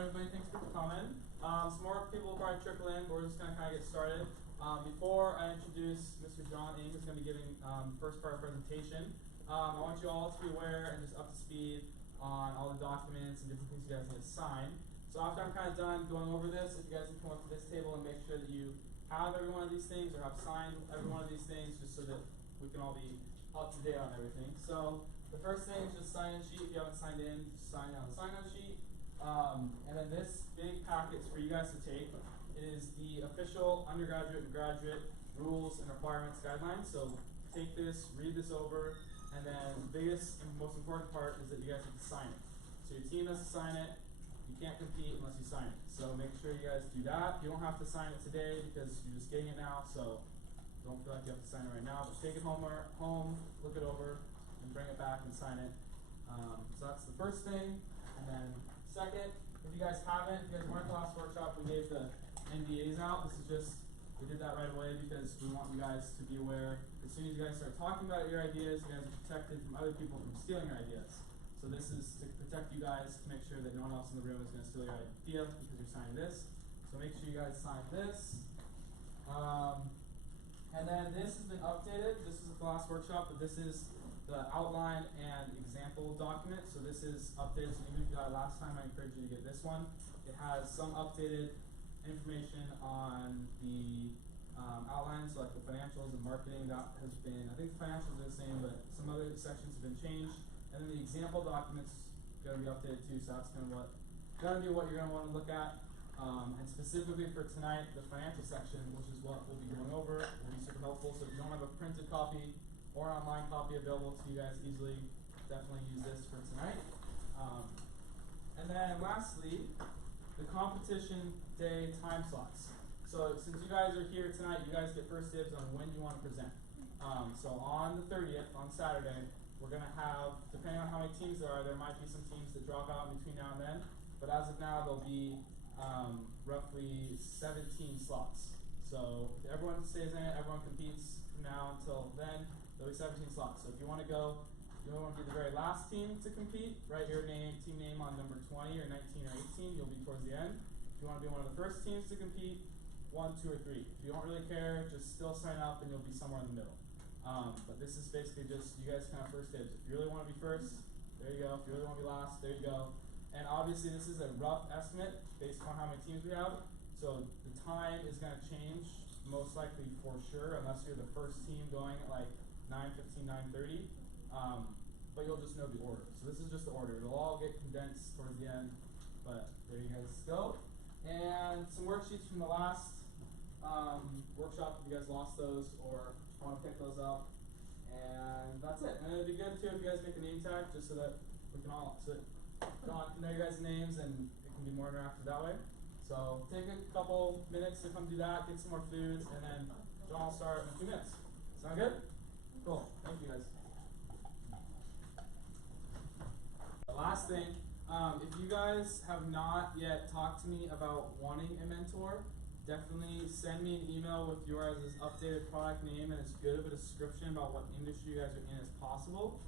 Alright everybody, thanks for coming. Some more people will probably trickle in, but we're just going to kind of get started. Before I introduce Mr. John Ing, who's going to be giving first part of the presentation, I want you all to be aware and just up to speed on all the documents and different things you guys need to sign. So after I'm kind of done going over this, if you guys can come up to this table and make sure that you have every one of these things or have signed every one of these things, just so that we can all be up to date on everything. So the first thing is just sign-in sheet. If you haven't signed in, just sign on the sign-in sheet. And then this big packet is for you guys to take. It is the official undergraduate and graduate rules and requirements guidelines. So take this, read this over, and then the biggest and most important part is that you guys have to sign it. So your team has to sign it. You can't compete unless you sign it. So make sure you guys do that. You don't have to sign it today because you're just getting it now. So don't feel like you have to sign it right now. But take it home, look it over, and bring it back and sign it. So that's the first thing. And then second, if you guys haven't, if you guys weren't at the last workshop, we gave the NDAs out. This is just, we did that right away because we want you guys to be aware. As soon as you guys start talking about your ideas, you guys are protected from other people from stealing your ideas. So this is to protect you guys, to make sure that no one else in the room is going to steal your idea because you're signing this. So make sure you guys sign this. And then this has been updated. This is the last workshop, but this is the outline and example document. So this is updated. So even if you got it last time, I encourage you to get this one. It has some updated information on the outline, so like the financials and marketing. That has been, I think the financials are the same, but some other sections have been changed. And then the example document's going to be updated too. So that's going to be what you're going to want to look at. And specifically for tonight, the financial section, which is what we'll be going over, will be super helpful. So if you don't have a printed copy or an online copy available to you guys easily, definitely use this for tonight. And then lastly, the competition day time slots. So since you guys are here tonight, you guys get first dibs on when you want to present. So on the 30th, on Saturday, we're going to have, depending on how many teams there might be some teams that drop out in between now and then. But as of now, there'll be roughly 17 slots. So if everyone stays in it, everyone competes from now until then, there'll be 17 slots. So if you want to go, you only want to be the very last team to compete, write your team name on number 20 or 19 or 18, you'll be towards the end. If you want to be one of the first teams to compete, 1, 2, or 3. If you don't really care, just still sign up and you'll be somewhere in the middle. But this is basically just you guys kind of first dibs. If you really want to be first, there you go. If you really want to be last, there you go. And obviously this is a rough estimate based on how many teams we have. So the time is going to change, most likely for sure, unless you're the first team going at like 9:15, 9:30. But you'll just know the order. So this is just the order. It'll all get condensed towards the end. But there you guys go. And some worksheets from the last workshop, if you guys lost those or want to pick those up. And that's it. And it'd be good too if you guys make a name tag just so that we can all know your guys' names and it can be more interactive that way. So take a couple minutes to come do that, get some more food, and then John will start in a few minutes. Sound good? Cool. Thank you guys. The last thing, if you guys have not yet talked to me about wanting a mentor, definitely send me an email with your guys' updated product name and as good of a description about what industry you guys are in as possible.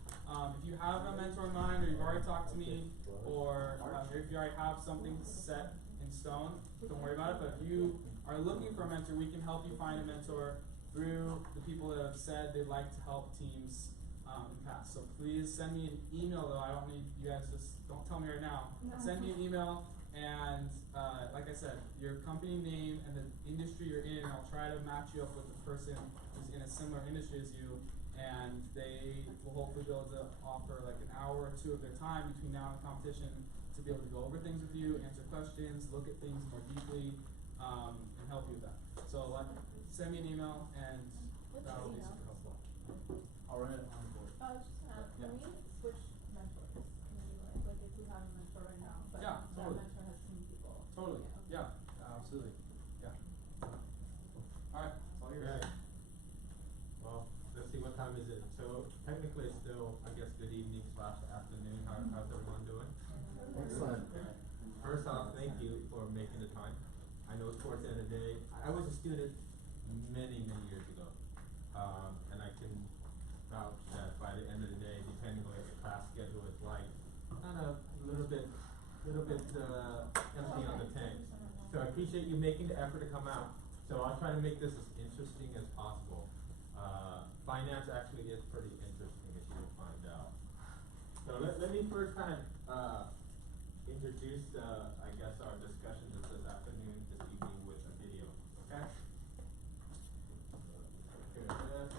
If you have a mentor in mind, or you've already talked to me, or if you already have something set in stone, don't worry about it. But if you are looking for a mentor, we can help you find a mentor through the people that have said they'd like to help teams in the past. So please send me an email, though. I don't need you guys, just don't tell me right now. Send me an email. And like I said, your company name and the industry you're in, I'll try to match you up with a person who's in a similar industry as you, and they will hopefully be able to offer like an hour or 2 of their time between now and the competition to be able to go over things with you, answer questions, look at things more deeply, and help you with that. So send me an email, and that will be super helpful. I'll run it on board. Can we switch mentors? Like if we have a mentor right now, but yeah, totally. that mentor has 10 people. Totally. Yeah, absolutely. Yeah. Alright, it's all yours. Right. Well, let's see, what time is it? So technically it's still, I guess, good evening / afternoon. How's everyone doing? Excellent. First off, thank you for making the time. I know towards the end of the day, I was a student many years ago. And I can vouch that by the end of the day, depending on what the class schedule is like, kind of a little bit little bit empty on the tank. So I appreciate you making the effort to come out. So I'll try to make this as interesting as possible. Finance actually is pretty interesting, as you will find out. So let me first kind of introduce, I guess, our discussion this afternoon, this evening with a video, okay? Here it is.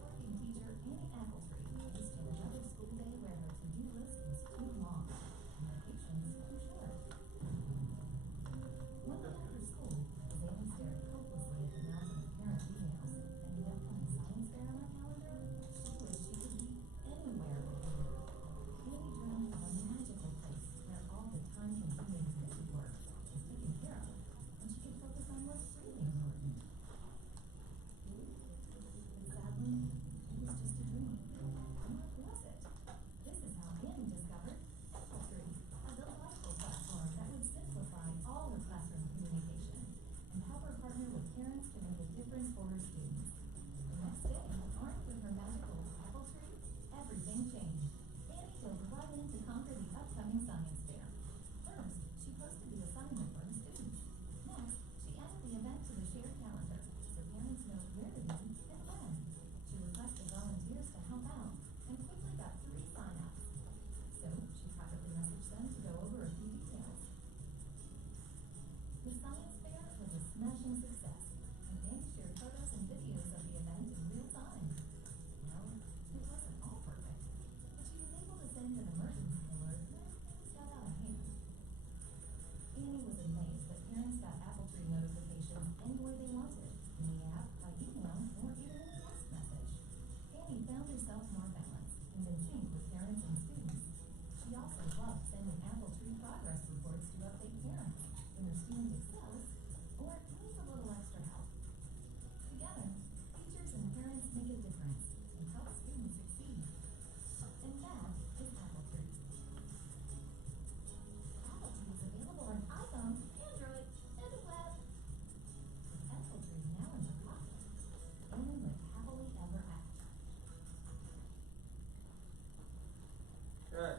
Working teacher Annie Appletree faced another school day where her to-do list was too long and her patience too short. One day after school, as Annie stared hopelessly at the mountain of parent emails and the upcoming science fair on her calendar, she wished she could be anywhere with her. Annie dreamed of a magical place where all the time-consuming busy work was taken care of, and she could focus on what's really important. But sadly, it was just a dream. Or was it? This is how Annie discovered Appletree, a delightful platform that would simplify all her classroom communication and help her partner with parents to make a difference for her students. The next day, armed with her magical Appletree, everything changed. Annie dove right in to conquer the upcoming science fair. First, she posted the assignment for her students. Next, she added the event to the shared calendar so parents know where to be and when. She requested volunteers to help out and quickly got 3 sign-ups. So she privately messaged them to go over a few details. The science fair was a smashing success, and Annie shared photos and videos of the event in real time. Well, it wasn't all perfect, but she was able to send an emergency alert when things got out of hand. Annie was amazed that parents got Appletree notifications any way they wanted, in the app, by email, or even in a text message. Annie found herself more balanced and in sync with parents and students. She also loved sending Appletree progress reports to update parents when their student excels or needs a little extra help. Together, teachers and parents make a difference and help students succeed. And that is Appletree. Appletree is available on iPhone, Android, and the web. With Appletree now in her pocket, Annie lived happily ever after. Good.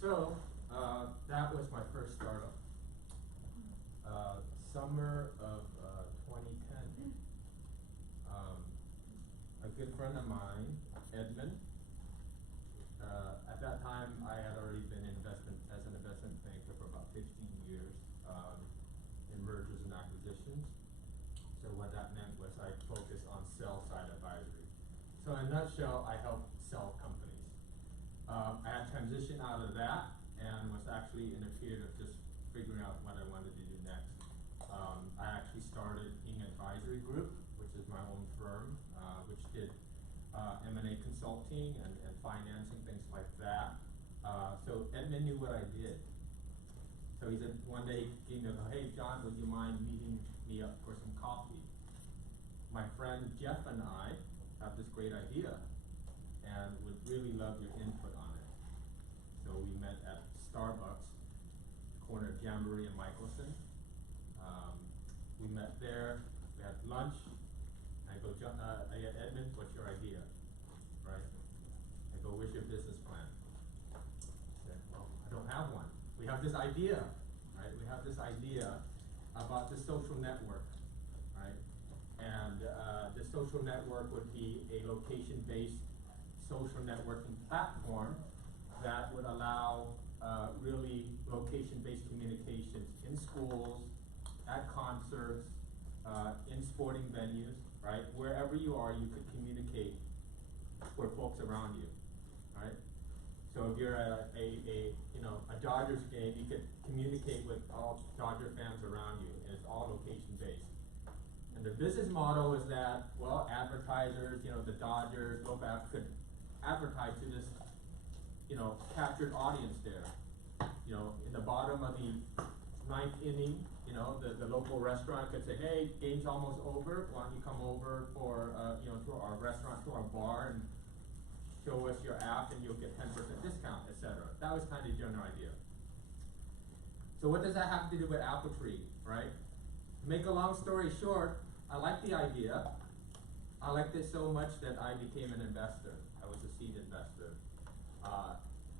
So, that was my first startup. Summer of 2010. A good friend of mine, Edmund, at that time I had already been as an investment banker for about 15 years in mergers and acquisitions. So what that meant was I focused on sell-side advisory. So in a nutshell, I helped sell companies. I had transitioned out of that and was actually in a period of just figuring out what I wanted to do next. I actually started Ing Advisory Group, which is my own firm, which did M&A consulting and financing, things like that. So Edmund knew what I did. So he said, one day he gave me a, hey John, would you mind meeting me up for some coffee? My friend Jeff and I have this great idea and would really love your input on it. So we met at Starbucks, corner of Jamboree and Michelson. We met there, we had lunch, and I go, Edmund, what's your idea? Right? I go, where's your business plan? He said, well, I don't have one. We have this idea, right? We have this idea about the social network, right? And the social network would be a location-based social networking platform that would allow really location-based communications in schools, at concerts, in sporting venues, right? Wherever you are, you could communicate with folks around you, right? So if you're at a Dodgers game, you could communicate with all Dodger fans around you, and it's all location-based. And the business model is that, well, advertisers, the Dodgers, GoBack could advertise to this, captured audience there. In the bottom of the 9th inning, the local restaurant could say, hey, game's almost over, why don't you come over for, to our restaurant, to our bar, and show us your app and you'll get 10% discount, etc. That was kind of the general idea. So what does that have to do with Appletree, right? To make a long story short, I liked the idea. I liked it so much that I became an investor. I was a seed investor.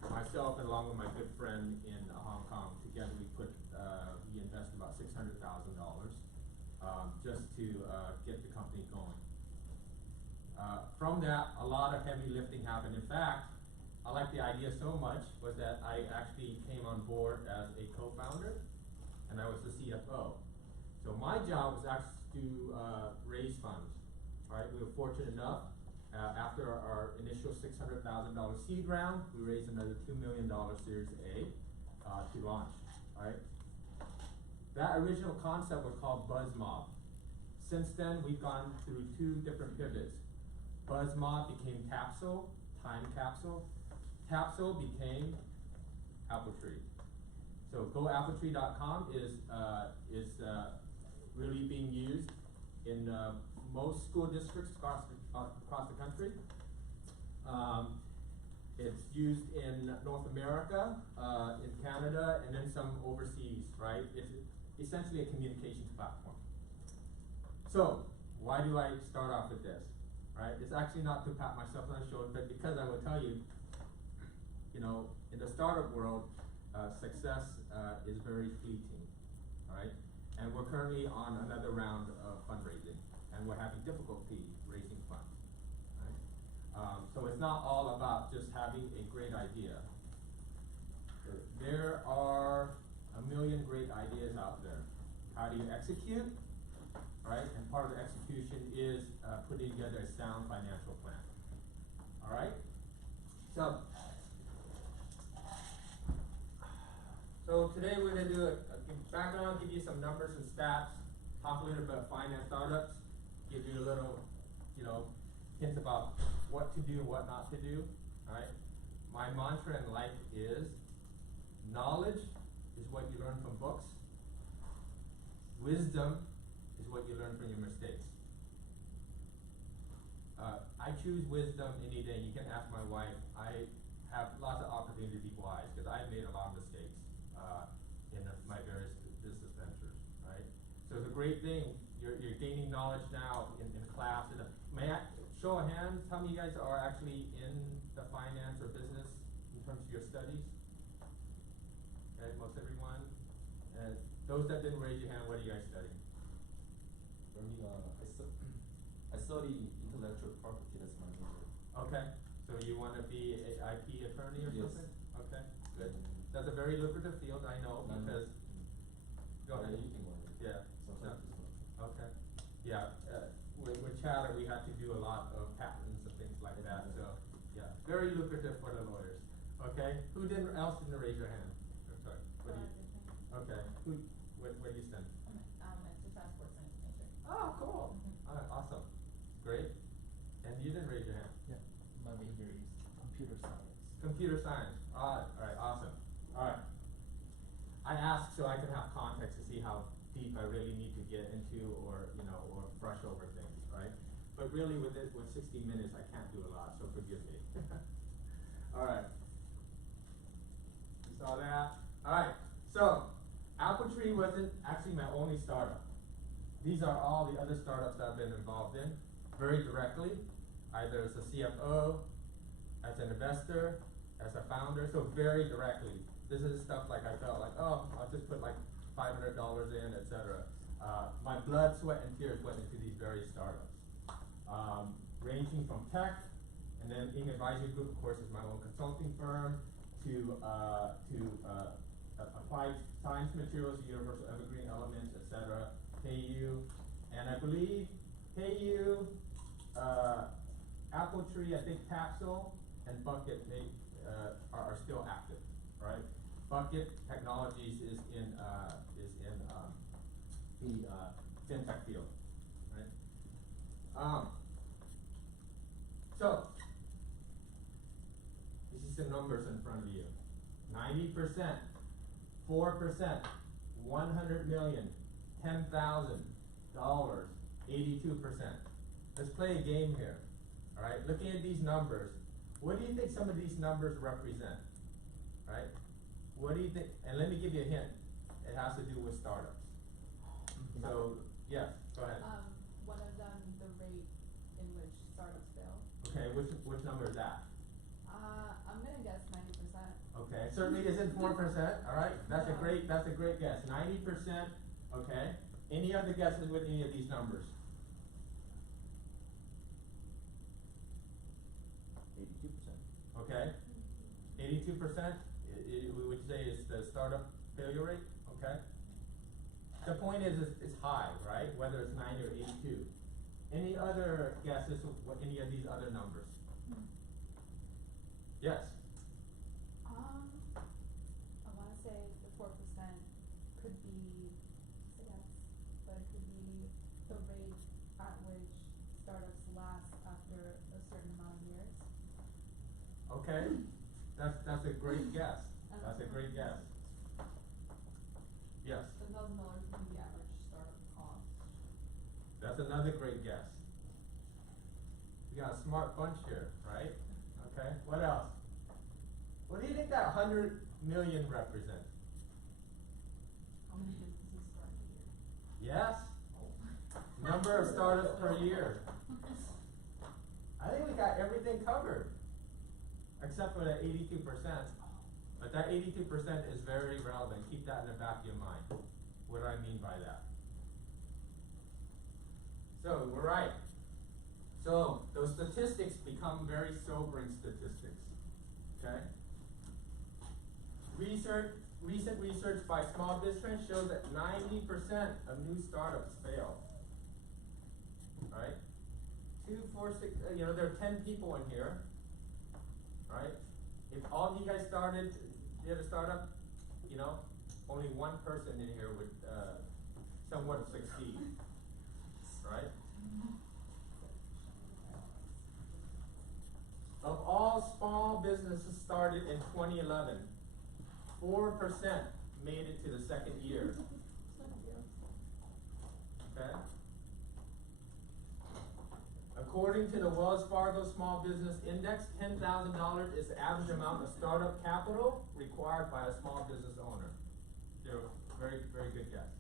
Myself, along with my good friend in Hong Kong, together we invested about $600,000 just to get the company going. From that, a lot of heavy lifting happened. In fact, I liked the idea so much was that I actually came on board as a co-founder, and I was the CFO. So my job was actually to raise funds. Right? We were fortunate enough. After our initial $600,000 seed round, we raised another $2 million Series A to launch. Right? That original concept was called BuzzMob. Since then, we've gone through 2 different pivots. BuzzMob became Capsule, Time Capsule. Capsule became AppleTree. So goappletree.com is really being used in most school districts across the country. It's used in North America, in Canada, and then some overseas, right? It's essentially a communications platform. So, why do I start off with this, right? It's actually not to pat myself on the shoulder, but because I will tell you, you know, in the startup world, success is very fleeting, right? And we're currently on another round of fundraising, and we're having difficulty raising funds, right? So it's not all about just having a great idea. There are a million great ideas out there. How do you execute, right? And part of the execution is putting together a sound financial plan, all right? So today we're going to do a background, give you some numbers and stats, talk a little bit about finance startups, give you a little, you know, hints about what to do, what not to do, right? My mantra in life is knowledge is what you learn from books. Wisdom is what you learn from your mistakes. I choose wisdom any day. You can ask my wife. I have lots of opportunity to be wise because I've made a lot of mistakes in my various business ventures, right? So it's a great thing. You're gaining knowledge now in class. May I show of hands? How many of you guys are actually in the finance or business in terms of your studies? Okay, most everyone. And those that didn't raise your hand, what are you guys studying? For me, I study intellectual property. That's my major. Okay, so you want to be a IP attorney or Yes. something? Okay, good. That's a very lucrative field, I know, because. Go ahead. You can go ahead. Yeah. Sometimes as well. Okay. Yeah. With Chatter, we had to do a lot of patents and things like that. So, yeah, very lucrative for the lawyers. Okay. Who else didn't raise your hand? I'm sorry. What do you? Okay. What do you study? It's a transport science major. Oh, cool. All right, awesome. Great. And you didn't raise your hand. Yeah, my major is computer science. Computer science. All right, awesome. All right. I asked so I can have context to see how deep I really need to get into, or brush over things, right? But really, with 60 minutes, I can't do a lot, so forgive me. All right. You saw that? All right. So, AppleTree wasn't actually my only startup. These are all the other startups that I've been involved in, very directly, either as a CFO, as an investor, as a founder, so very directly. This is stuff like I felt like, oh, I'll just put like $500 in, etc. My blood, sweat, and tears went into these various startups, ranging from tech, and then Ing Advisory Group, of course, is my own consulting firm, to applied science materials, universal evergreen elements, etc. PayU, and I believe PayU, AppleTree, I think Capsule, and Bucket are still active, right? Bucket Technologies is in the fintech field, right? So this is the numbers in front of you: 90%, 4%, 100 million, $10,000, 82%. Let's play a game here. All right, looking at these numbers, what do you think some of these numbers represent? Right? What do you think? And let me give you a hint. It has to do with startups. So, yes, go ahead. which number is that? I'm gonna guess 90%. Okay, certainly isn't 4%, alright, that's a great guess, 90%, okay. Any other guesses with any of these numbers? 82%. Okay, 82%, we would say is the startup failure rate, okay? The point is, it's high, right, whether it's 90 or 82. Any other guesses of what any of these other numbers? Yes? I wanna say the 4% could be, yes, but it could be the rate at which startups last after a certain amount of years. Okay, that's a great guess, that's a great guess. Yes, $10,000 could be the average startup cost. that's another great guess. We got a smart bunch here, right? Okay, what else? What do you think that 100 million represents? How many businesses start a year? Yes? Number of startups per year. I think we got everything covered, except for the 82%. But that 82% is very relevant. Keep that in the back of your mind. What do I mean by that? So, we're right. So, those statistics become very sobering statistics. Okay? Recent research by Small Business shows that 90% of new startups fail. Right? 2, 4, 6, there are 10 people in here. Right? If all of you guys did a startup, only one person in here would somewhat succeed. Right? Of all small businesses started in 2011, 4% made it to the second year. Okay? According to the Wells Fargo Small Business Index, $10,000 is the average amount of startup capital required by a small business owner. They're very, very good guess.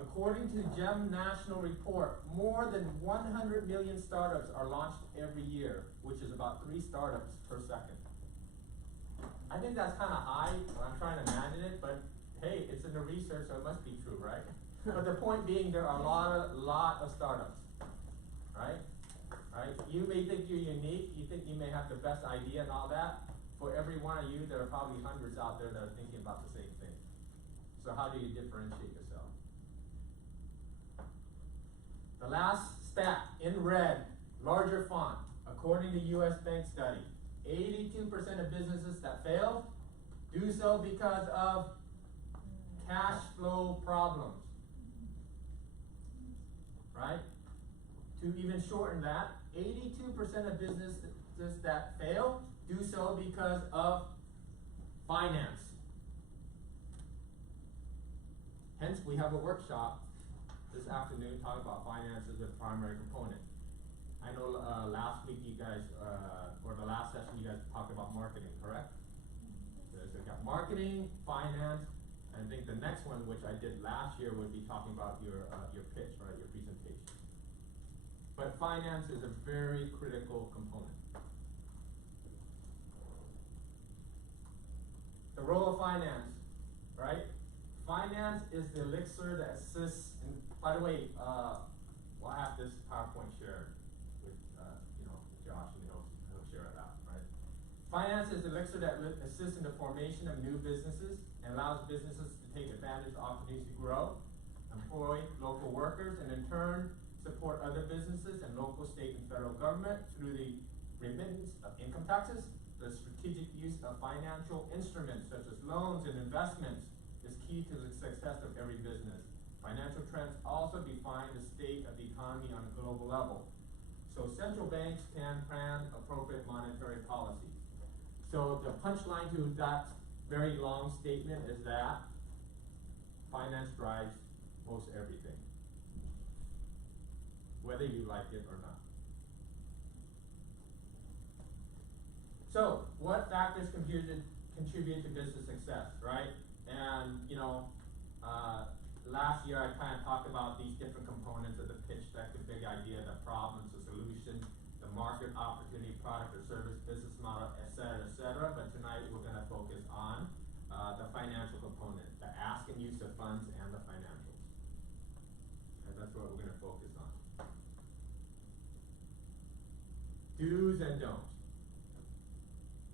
According to GEM National Report, more than 100 million startups are launched every year, which is about 3 startups per second. I think that's kind of high, I'm trying to imagine it, but hey, it's in the research, so it must be true, right? But the point being, there are a lot of startups, right? Right? You may think you're unique, you think you may have the best idea and all that. For every one of you, there are probably hundreds out there that are thinking about the same thing. So how do you differentiate yourself? The last stat, in red, larger font, according to US Bank study, 82% of businesses that fail do so because of cash flow problems. Right? To even shorten that, 82% of businesses that fail do so because of finance. Hence, we have a workshop this afternoon talking about finance as a primary component. I know last week you guys, or the last session you guys talked about marketing, correct? So we got marketing, finance, and I think the next one, which I did last year, would be talking about your pitch, right, your presentation. But finance is a very critical component. The role of finance, right? Finance is the elixir that assists, and by the way, we'll have this PowerPoint shared with, Josh, and he'll share it out, right? Finance is the elixir that assists in the formation of new businesses and allows businesses to take advantage of opportunities to grow, employ local workers, and in turn, support other businesses and local, state, and federal government through the remittance of income taxes. The strategic use of financial instruments such as loans and investments is key to the success of every business. Financial trends also define the state of the economy on a global level. So central banks can plan appropriate monetary policy. So the punchline to that very long statement is that finance drives most everything, whether you like it or not. So, what factors contribute to business success, right? And, last year I kind of talked about these different components of the pitch that could specific idea, the problems, the solution, the market opportunity, product or service, business model, et cetera, but tonight we're gonna focus on, the financial component, the ask and use of funds and the financials. And that's what we're gonna focus on. Do's and don'ts.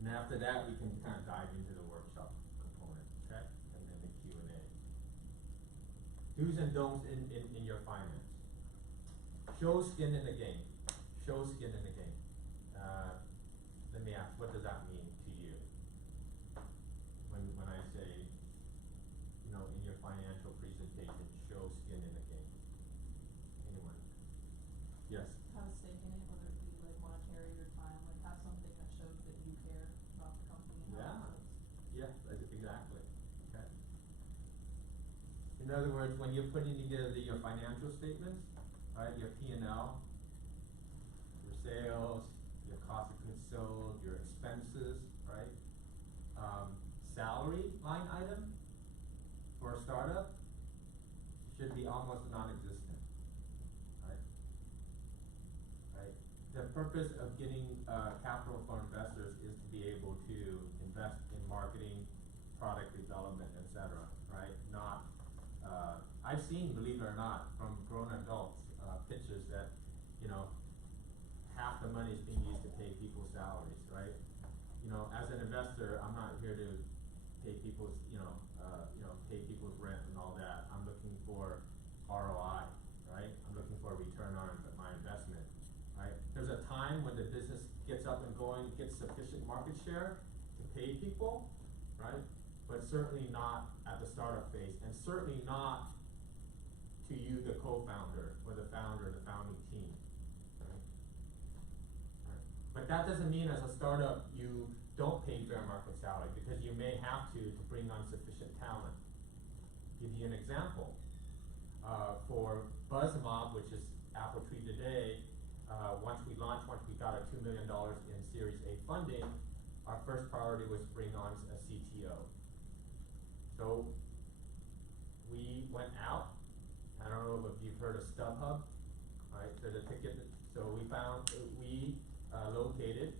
And after that, we can kind of dive into the workshop component, okay? And then the Q&A. Do's and don'ts in your finance. Show skin in the game. Show skin in the game. Let me ask, what does that mean to you? When I say, you know, in your financial presentation, show skin in the game. Anyone? Yes? Have a stake in it, whether it be like monetary or time, like have something that shows that you care about the company and how it goes. Yeah, exactly. Okay. In other words, when you're putting together your financial statements, right, your P&L, your sales, your cost of goods sold, your expenses, right? Salary line item for a startup should be almost non-existent, right? Right? The purpose of getting capital from investors is to be able to invest in marketing, product development, etc. Right? Not, I've seen, believe it or not, from grown adults, pictures that, you know, half the money is being used to pay people's salaries, right? You know, as an investor, I'm not here to pay people's, pay people's rent and all that. I'm looking for ROI, right? I'm looking for a return on my investment, right? There's a time when the business gets up and going, gets sufficient market share to pay people, right? But certainly not at the startup phase, and certainly not to you, the co-founder, or the founder, the founding team, right? Right. But that doesn't mean as a startup you don't pay fair market salary, because you may have to bring on sufficient talent. Give you an example. For BuzzMob, which is Apple Tree today, once we got a $2 million in Series A funding, our first priority was to bring on a CTO. So we went out. I don't know if you've heard of StubHub, right? So we located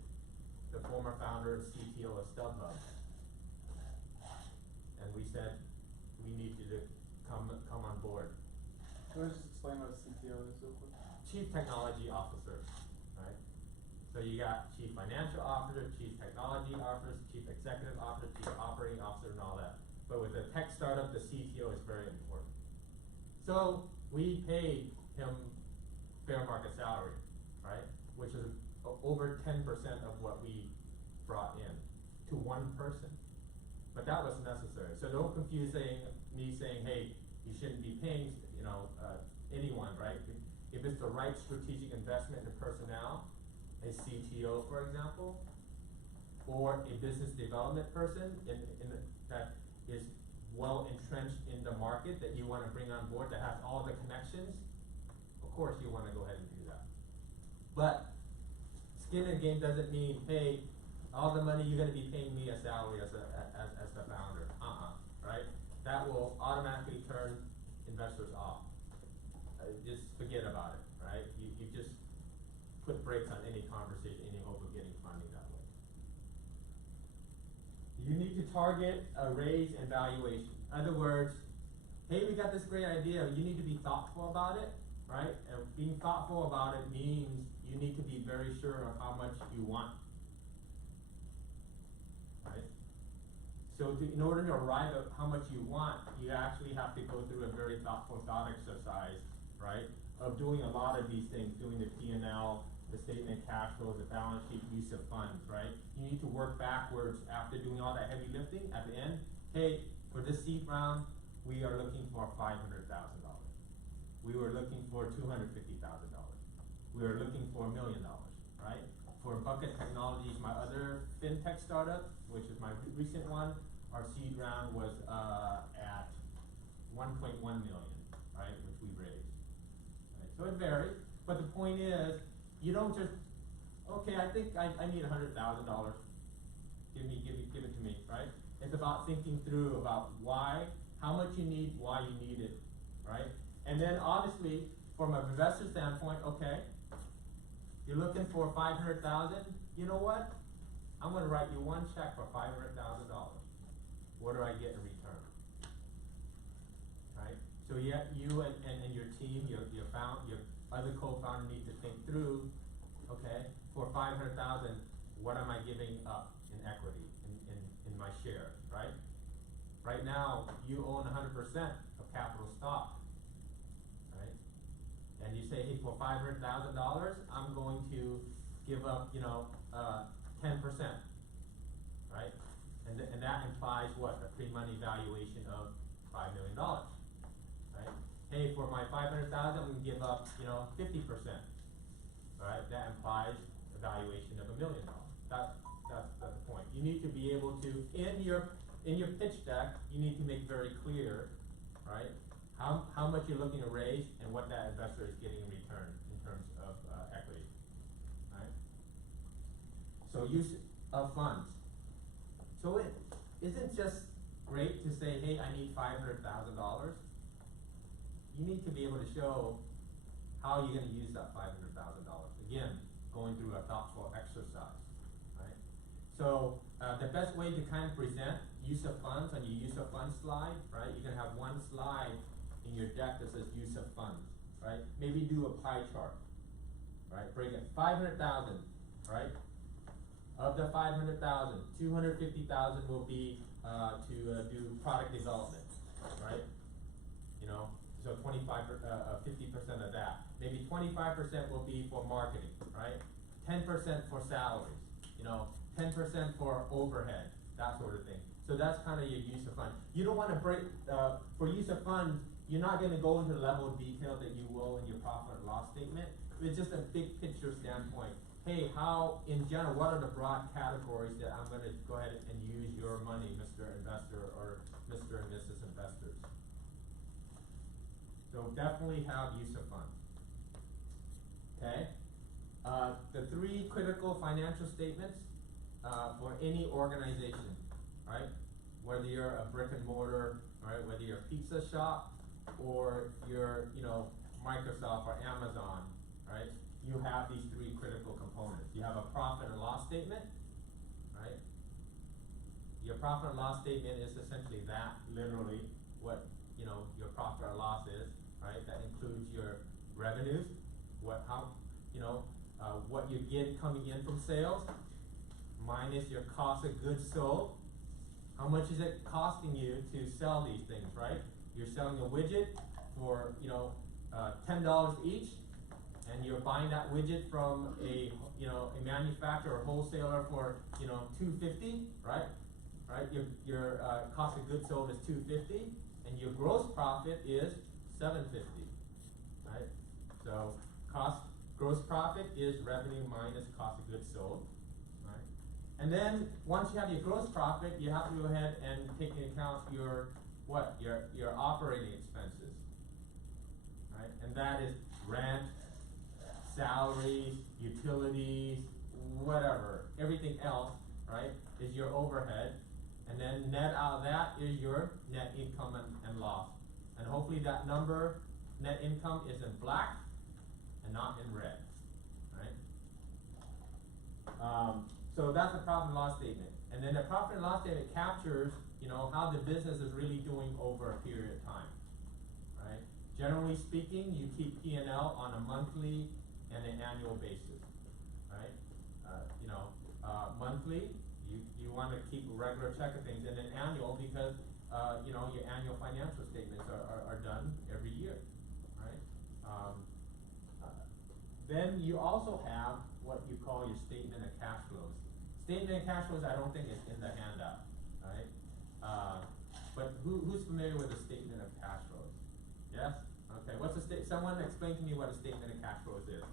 the former founder and CTO of StubHub, and we said, we need you to come on board. Can I just explain what a CTO is real quick? Chief Technology Officer, right? So you got Chief Financial Officer, Chief Technology Officer, Chief Executive Officer, Chief Operating Officer, and all that. But with a tech startup, the CTO is very important. So we paid him fair market salary, right? Which is over 10% of what we brought in to one person. But that was necessary. So don't confuse me saying, hey, you shouldn't be paying, anyone, right? If it's the right strategic investment in personnel, a CTO, for example, or a business development person that is well entrenched in the market that you want to bring on board, that has all the connections, of course you want to go ahead and do that. But skin in the game doesn't mean, hey, all the money you're going to be paying me a salary as the founder. Right? That will automatically turn investors off. Just forget about it, right? You just put brakes on any conversation, any hope of getting funding that way. You need to target a raise and valuation. In other words, hey, we got this great idea. You need to be thoughtful about it, right? And being thoughtful about it means you need to be very sure of how much you want. Right? So in order to arrive at how much you want, you actually have to go through a very thoughtful thought exercise, right? Of doing a lot of these things, doing the P&L, the statement of cash flows, the balance sheet, use of funds, right? You need to work backwards after doing all that heavy lifting. At the end, hey, for this seed round, we are looking for $500,000. We were looking for $250,000. We were looking for $1 million, right? For Bucket Technologies, my other fintech startup, which is my recent one, our seed round was at 1.1 million, right, which we raised. Right? So it varies, but the point is, you don't just, okay, I think I need $100,000. Give it to me, right? It's about thinking through about why, how much you need, why you need it, right? And then obviously, from an investor standpoint, okay, you're looking for 500,000, you know what? I'm gonna write you one check for $500,000. What do I get in return? Right? So yeah, you and your team, your other co-founder need to think through, okay, for 500,000, what am I giving up in equity, in my shares, right? Right now, you own 100% of capital stock, right? And you say, hey, for $500,000, I'm going to give up, 10%, right? And that implies what? A pre-money valuation of $5 million, right? Hey, for my 500,000, I'm gonna give up, 50%, right? That implies a valuation of $1 million. That's the point. You need to be able to, in your pitch deck, you need to make very clear, right? How much you're looking to raise and what that investor is getting in return in terms of equity, right? So use of funds. So it isn't just great to say, hey, I need $500,000. You need to be able to show how you're going to use that $500,000. Again, going through a thoughtful exercise, right? So the best way to kind of present use of funds on your use of funds slide, right? You can have one slide in your deck that says use of funds, right? Maybe do a pie chart, right? Bring it 500,000, right? Of the 500,000, 250,000 will be to do product development, right? So 50% of that. Maybe 25% will be for marketing, right? 10% for salaries, 10% for overhead, that sort of thing. So that's kind of your use of funds. You don't want to break, for use of funds, you're not going to go into the level of detail that you will in your profit and loss statement. It's just a big picture standpoint. Hey, how, in general, what are the broad categories that I'm going to go ahead and use your money, Mr. Investor or Mr. and Mrs. Investors? So definitely have use of funds. Okay? The three critical financial statements for any organization, right? Whether you're a brick and mortar, right? Whether you're a pizza shop or you're, Microsoft or Amazon, right? You have these three critical components. You have a profit and loss statement, right? Your profit and loss statement is essentially that, literally, what, your profit or loss is, right? That includes your revenues, what you get coming in from sales, minus your cost of goods sold. How much is it costing you to sell these things, right? You're selling a widget for, $10 each, and you're buying that widget from a manufacturer or wholesaler for, $250, right? Right? Your cost of goods sold is $250, and your gross profit is $750, right? So gross profit is revenue minus cost of goods sold, right? And then once you have your gross profit, you have to go ahead and take into account your operating expenses, right? And that is rent, salaries, utilities, whatever, everything else, right, is your overhead. And then net out of that is your net income and loss. And hopefully that number, net income, is in black and not in red, right? So that's the profit and loss statement. And then the profit and loss statement captures, how the business is really doing over a period of time, right? Generally speaking, you keep P&L on a monthly and an annual basis, right? Monthly, you want to keep a regular check of things, and then annual because your annual financial statements are done every year, right? Then you also have what you call your statement of cash flows. Statement of cash flows, I don't think is in the handout, right? But who's familiar with a statement of cash flows? Yes? Okay, what's a someone explain to me what a statement of cash flows is.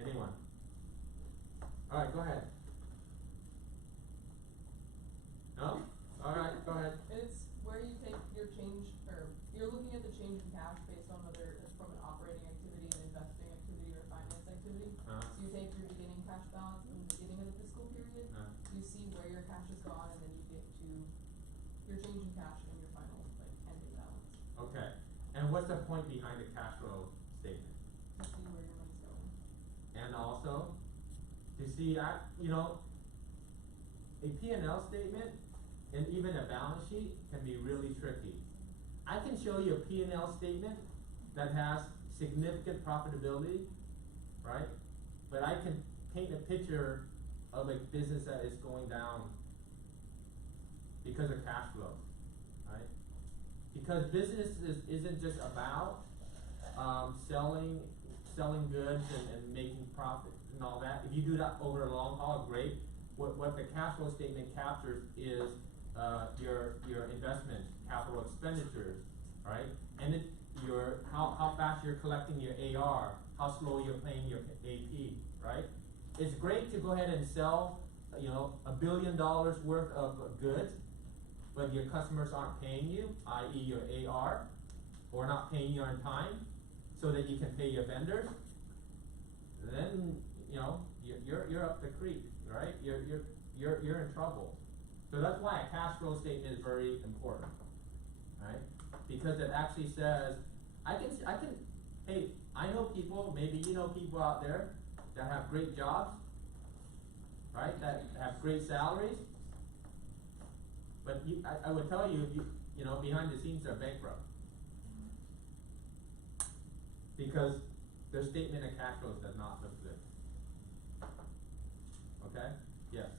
Anyone? All right, go ahead. No? All right, go ahead. It's where you take your change, or you're looking at the change in cash based on whether it's from an operating activity, an investing activity, or a finance activity. So you take your beginning cash balance from the beginning of the fiscal period, you see where your cash is gone, and then you get to your change in cash and your final ending balance. Okay. And what's the point point behind the cash flow statement. To see where your money's going. And also, to see, a P&L statement and even a balance sheet can be really tricky. I can show you a P&L statement that has significant profitability, right? But I can paint a picture of a business that is going down because of cash flow, right? Because business isn't just about selling goods and making profit and all that. If you do that over a long haul, great. What the cash flow statement captures is your investments, capital expenditures, right? And how fast you're collecting your AR, how slow you're paying your AP, right? It's great to go ahead and sell, $1 billion worth of goods, but your customers aren't paying you, i.e. your AR, or not paying you on time, so that you can pay your vendors. Then you're up the creek, right? You're in trouble. So that's why a cash flow statement is very important, right? Because it actually says, hey, I know people, maybe you know people out there that have great jobs, right? That have great salaries, but I would tell you, behind the scenes they're bankrupt. Because their statement of cash flows does not look good. Okay? Yes.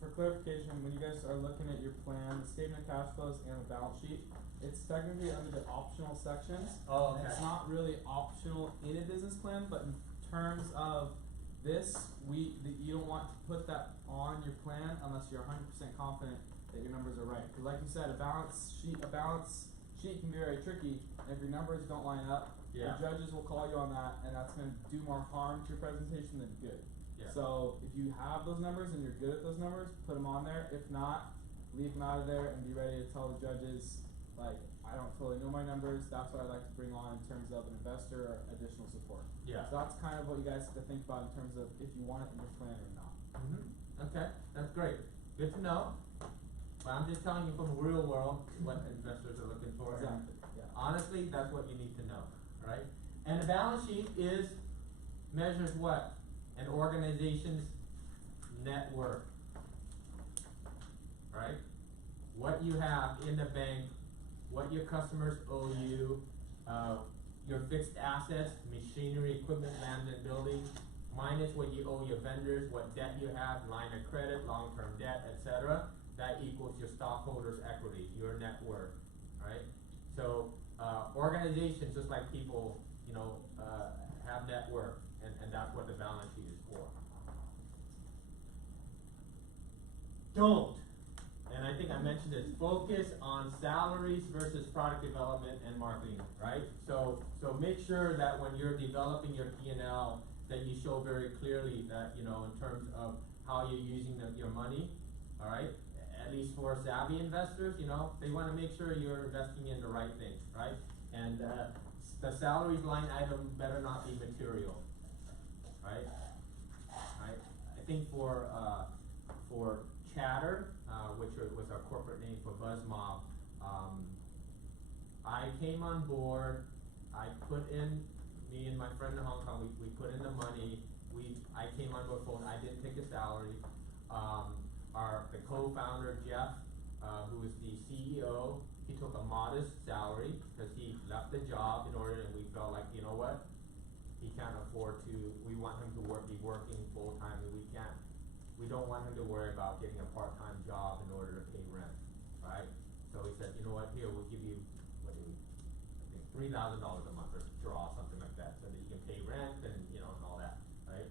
For clarification, when you guys are looking at your plan, the statement of cash flows and the balance sheet, it's technically under the optional sections. Oh, okay. It's not really optional in a business plan, but in terms of this, you don't want to put that on your plan unless you're 100% confident that your numbers are right. Because like you said, a balance sheet can be very tricky, and if your numbers don't line up, Yeah. the judges will call you on that, and that's going to do more harm to your presentation than good. Yeah. So if you have those numbers and you're good at those numbers, put them on there. If not, leave them out of there and be ready to tell the judges, like, I don't totally know my numbers, that's what I'd like to bring on in terms of an investor or additional support. Yeah. So that's kind of what you guys have to think about in terms of if you want it in your plan or not. Okay, that's great. Good to know. But I'm just telling you from the real world what investors are looking for. And Exactly, yeah. honestly, that's what you need to know, right? And the balance sheet measures what? An organization's net worth, right? What you have in the bank, what your customers owe you, your fixed assets, machinery, equipment, land and building, minus what you owe your vendors, what debt you have, line of credit, long-term debt, etc. That equals your stockholders' equity, your net worth, right? So organizations, just like people, have net worth, and that's what the balance sheet is for. Don't, and I think I mentioned this, focus on salaries versus product development and marketing, right? So make sure that when you're developing your P&L, that you show very clearly that, in terms of how you're using your money, all right? At least for savvy investors, they want to make sure you're investing in the right things, right? And the salaries line item better not be material, right? I think for Chatter, which was our corporate name for BuzzMob, I came on board. I put in, me and my friend in Hong Kong, we put in the money. I came on board full. I didn't take a salary. The co-founder Jeff, who was the CEO, he took a modest salary because he left the job in order, and we felt like, you know what, he can't afford to. We want him to be working full time, and we don't want him to worry about getting a part-time job in order to pay rent, right? So he said, you know what, here we'll give you, I think $3,000 a month or draw, something like that, so that you can pay rent and and all that, right?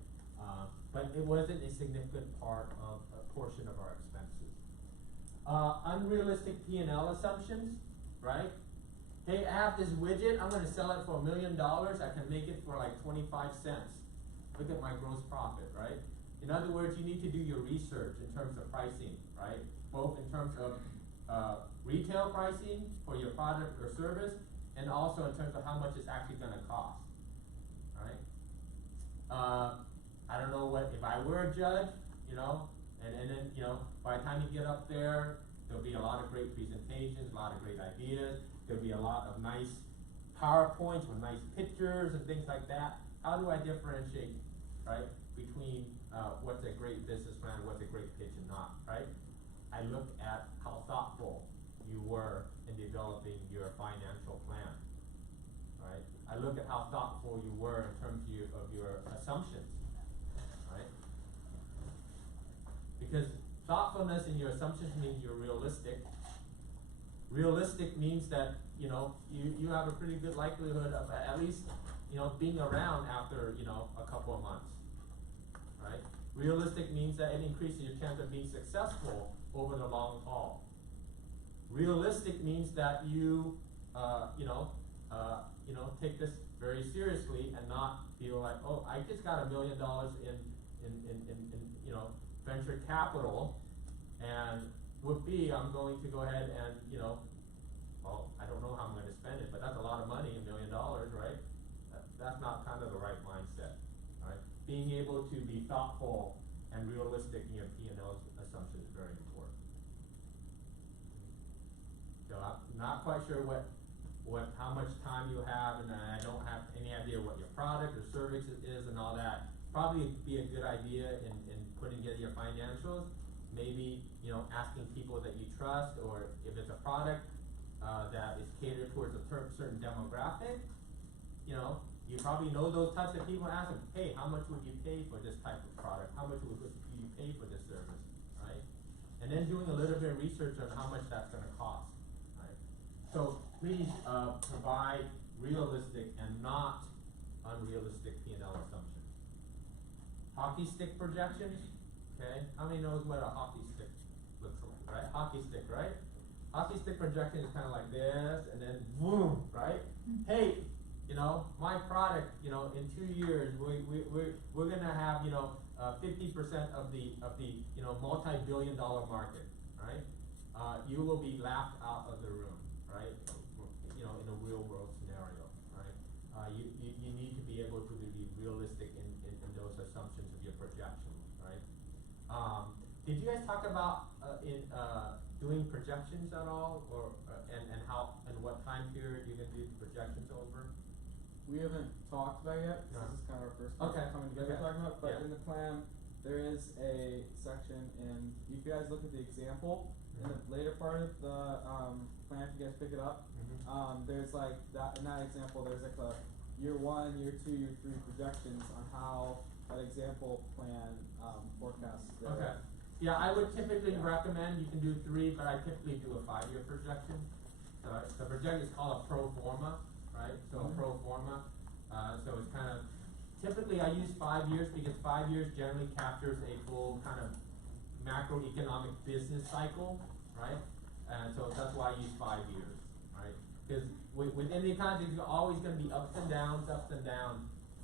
But it wasn't a significant part of a portion of our expenses. Unrealistic P&L assumptions, right? Hey, I have this widget, I'm gonna sell it for $1 million, I can make it for like 25 cents. Look at my gross profit, right? In other words, you need to do your research in terms of pricing, right? Both in terms of retail pricing for your product or service, and also in terms of how much it's actually gonna cost, right? I don't know if I were a judge, and then, by the time you get up there, there'll be a lot of great presentations, a lot of great ideas, there'll be a lot of nice PowerPoints with nice pictures and things like that. How do I differentiate, right, between what's a great business plan, what's a great pitch and not, right? I look at how thoughtful you were in developing your financial plan, right? I look at how thoughtful you were in terms of your assumptions, right? Because thoughtfulness in your assumptions means you're realistic. Realistic means that, you know, you have a pretty good likelihood of at least, you know, being around after, you know, a couple of months, right? Realistic means that it increases your chance of being successful over the long haul. Realistic means that you, take this very seriously and not feel like, oh, I just got $1 million in venture capital, and whoopee, I'm going to go ahead and, well, I don't know how I'm going to spend it, but that's a lot of money, $1 million, right? That's not kind of the right mindset, right? Being able to be thoughtful and realistic in your P&L assumptions is very important. So I'm not quite sure how much time you have, and I don't have any idea what your product or service is and all that. Probably be a good idea in putting together your financials. Maybe, asking people that you trust, or if it's a product that is catered towards a certain demographic, you probably know those types of people. Ask them, hey, how much would you pay for this type of product? How much would you pay for this service, right? And then doing a little bit of research on how much that's going to cost, right? So please provide realistic and not unrealistic P&L assumptions. Hockey stick projections, okay? How many knows what a hockey stick looks like, right? Hockey stick, right? Hockey stick projection is kind of like this, and then boom, right? Hey, my product, in 2 years, we're gonna have, 50% of the multi-billion-dollar market, right? You will be laughed out of the room, right? In a real world scenario, right? You need to be able to be realistic in those assumptions of your projections, right? Did you guys talk about doing projections at all, or and how and what time period you're gonna do the projections over? We haven't talked about it yet, because this is kind of our first time coming together talking about it, but in the plan, there is a section if you guys look at the example, in the later part of the plan, if you guys pick it up, there's like that, in that example, there's like a year 1, year 2, year 3 projections on how that example plan forecasts their. Okay. Yeah, I would typically recommend you can do 3, but I typically do a 5-year projection. So the projection is called a pro forma, right? So a pro forma. So it's kind of, typically I use 5 years because 5 years generally captures a full kind of macroeconomic business cycle, right? And so that's why I use 5 years, right? Because within the economy, there's always going to be ups and downs,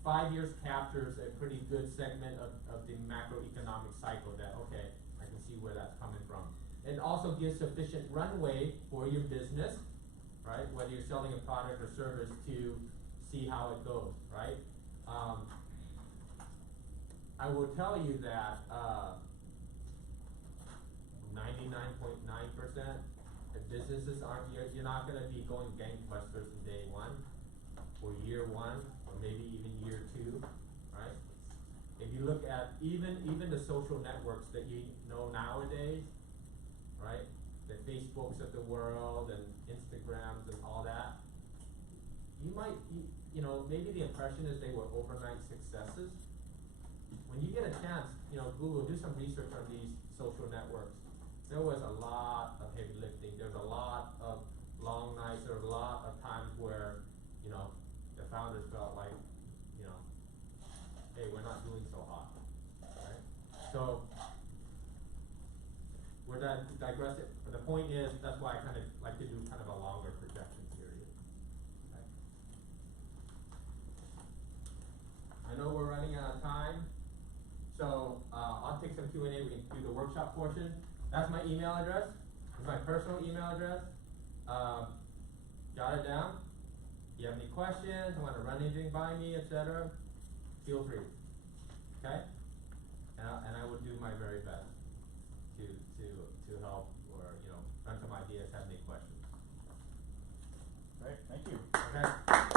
5 years captures a pretty good segment of the macroeconomic cycle that, okay, I can see where that's coming from. It also gives sufficient runway for your business, right? Whether you're selling a product or service, to see how it goes, right? I will tell you that 99.9% of businesses you're not going to be going gangbusters in day 1 or year 1 or maybe even year 2, right? If you look at even the social networks that you know nowadays, right? The Facebooks of the world and Instagrams and all that, you might, maybe the impression is they were overnight successes. When you get a chance, Google, do some research on these social networks. There was a lot of heavy lifting. There's a lot of long nights. There were a lot of times where, the founders felt like, hey, we're not doing so hot, right? So, we're digressing. But the point is, that's why I kind of like to do kind of a longer projection period. Okay? I know we're running out of time, so I'll take some Q&A. We can do the workshop portion. That's my email address. It's my personal email address. Jot it down. If you have any questions, want to run anything by me, etc., feel free. Okay? And I will do my very best to help, or run some ideas, have any questions. Great, thank you. Okay.